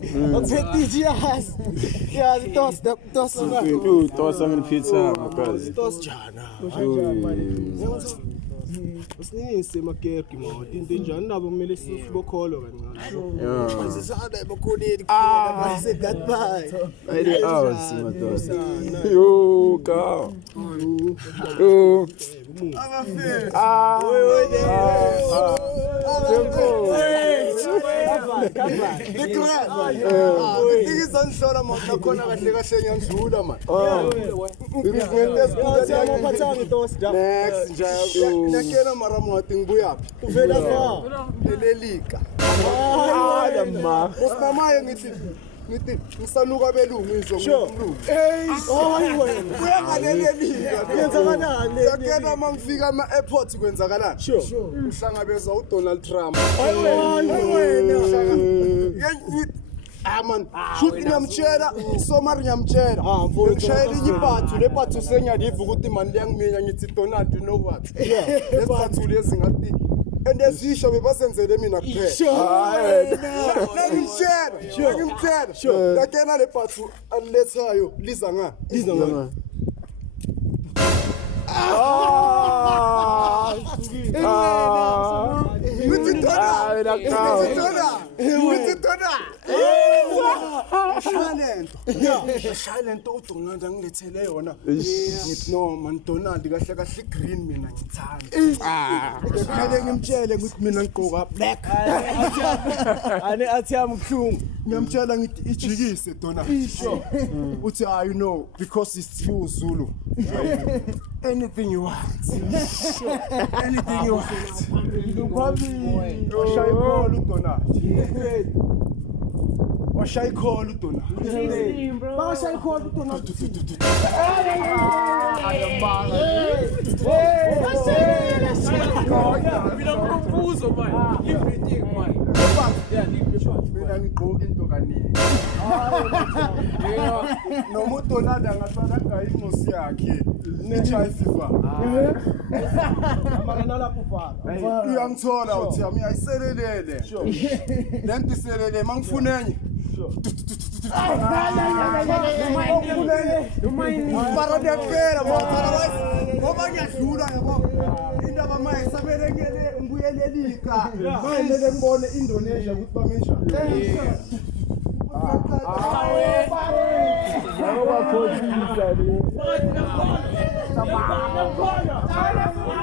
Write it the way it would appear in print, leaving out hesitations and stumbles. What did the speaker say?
Ngiphethe yeah, tos You toss on the pizza, because tos jana. Usinise makeke manje into enjani nabo kumele sibokholo kancane. Sisada bokhoneni kuphela base that bye. I house my you go. You Ngizonhlola manje khona kahle kahle ngiyandlula man. Next njalo. Nakena mara mwathi ngibuyaphi? Uvela fa. Lelelika. Ma. Usimamaye ngithi ngisanuka belungu ngizomlungu. Hayi wena. Kuyangalelelika. Yenzakalani? Nakena mangifika ama-airport kwenzakalani? Uhlangabeza uDonald Trump. Hayi wena. Man, shoot ngiyamtshela, somari ngiyamtshela. Ngishayela inye iphathu, le phathu senyaliva ukuthi imali liyangiminya ngithi Donald you know what? Lesiphathu lezi ngathi endezisho bebasenzele mina kuphela. Ngimtshela. Yakena le phathu alilethayo liza nga. Silent uDonald angilethele yona. Ngithi no man Donald kahle kahle green mina ngithanda. Ngeke ngimtshele ukuthi mina ngigqoka black. Athi amkhungu. Ngiyamtshela ngithi ijikise Donald. Uthi you know because it's you Zulu. Anything you want. Anything you want. Washayikhola uDonald. Washayikhola uDonald. Washayikhola uDonald. Mina ngombuzo manje. Everything manje. Mina ngigqoka into kaningi. Noma uDonald angahlala ngayo ingosi yakhe. Nechifiva. Mara lapho faka. Uyangithola uthi yami ayiselelele. Lento iselele mangifuna enye. Para de pera, ngoba ngiyadlula yabo. Indaba manje sabele ngene ngibuyelelika. Manje ngibone Indonesia ukuthi bamesha. What